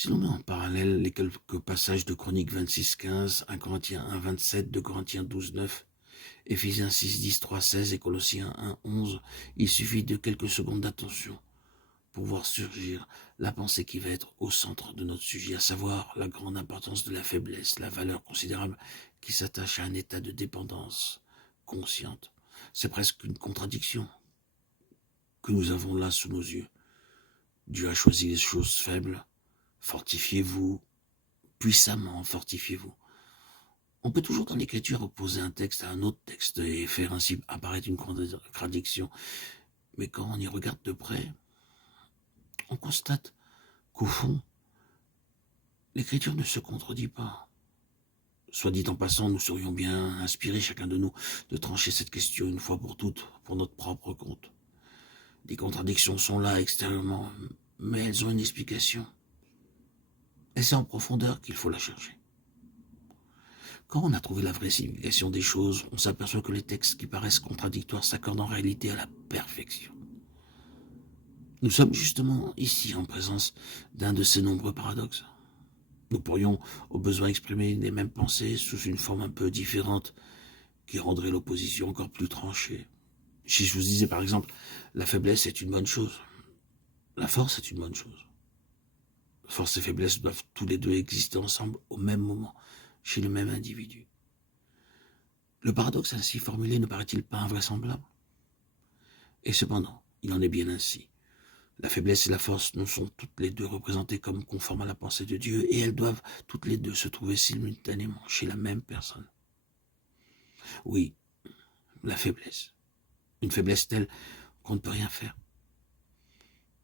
Si l'on met en parallèle les quelques passages de Chroniques 26:15, 1 Corinthiens 1:27, 2 Corinthiens 12:9, Éphésiens 6:10, 3:16 et Colossiens 1:11, il suffit de quelques secondes d'attention pour voir surgir la pensée qui va être au centre de notre sujet, à savoir la grande importance de la faiblesse, la valeur considérable qui s'attache à un état de dépendance consciente. C'est presque une contradiction que nous avons là sous nos yeux. Dieu a choisi les choses faibles. Fortifiez-vous, puissamment fortifiez-vous. On peut toujours dans l'écriture opposer un texte à un autre texte et faire ainsi apparaître une contradiction. Mais quand on y regarde de près, on constate qu'au fond, l'écriture ne se contredit pas. Soit dit en passant, nous serions bien inspirés, chacun de nous, de trancher cette question une fois pour toutes, pour notre propre compte. Les contradictions sont là extérieurement, mais elles ont une explication. Et c'est en profondeur qu'il faut la chercher. Quand on a trouvé la vraie signification des choses, on s'aperçoit que les textes qui paraissent contradictoires s'accordent en réalité à la perfection. Nous sommes justement ici en présence d'un de ces nombreux paradoxes. Nous pourrions au besoin exprimer les mêmes pensées sous une forme un peu différente qui rendrait l'opposition encore plus tranchée. Si je vous disais par exemple, la faiblesse est une bonne chose, la force est une bonne chose. Force et faiblesse doivent tous les deux exister ensemble au même moment, chez le même individu. Le paradoxe ainsi formulé ne paraît-il pas invraisemblable? Et cependant, il en est bien ainsi. La faiblesse et la force nous sont toutes les deux représentées comme conformes à la pensée de Dieu et elles doivent toutes les deux se trouver simultanément chez la même personne. Oui, la faiblesse. Une faiblesse telle qu'on ne peut rien faire.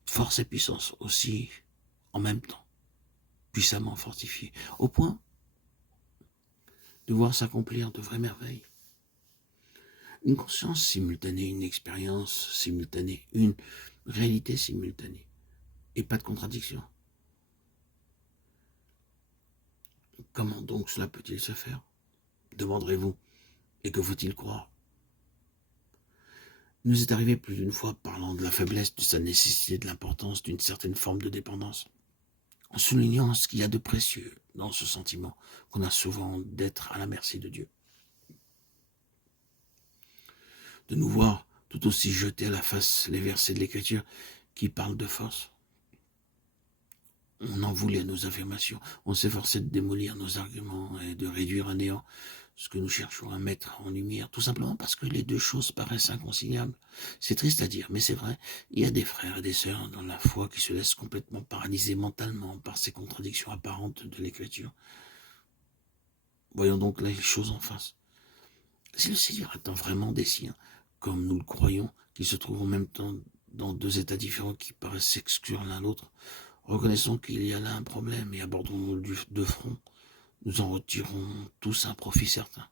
Force et puissance aussi en même temps, puissamment fortifiées, au point de voir s'accomplir de vraies merveilles. Une conscience simultanée, une expérience simultanée, une réalité simultanée, et pas de contradiction. Comment donc cela peut-il se faire? Demanderez-vous, et que faut-il croire? Il nous est arrivé plus d'une fois, parlant de la faiblesse, de sa nécessité, de l'importance d'une certaine forme de dépendance, en soulignant ce qu'il y a de précieux dans ce sentiment qu'on a souvent d'être à la merci de Dieu. De nous voir tout aussi jeter à la face les versets de l'Écriture qui parlent de force. On en voulait à nos affirmations, on s'efforçait de démolir nos arguments et de réduire à néant ce que nous cherchons à mettre en lumière, tout simplement parce que les deux choses paraissent inconciliables. C'est triste à dire, mais c'est vrai, il y a des frères et des sœurs dans la foi qui se laissent complètement paralyser mentalement par ces contradictions apparentes de l'Écriture. Voyons donc les choses en face. Si le Seigneur attend vraiment des siens, comme nous le croyons, qui se trouvent en même temps dans deux états différents qui paraissent s'exclure l'un l'autre, reconnaissons qu'il y a là un problème et abordons-le de front. Nous en retirons tous un profit certain.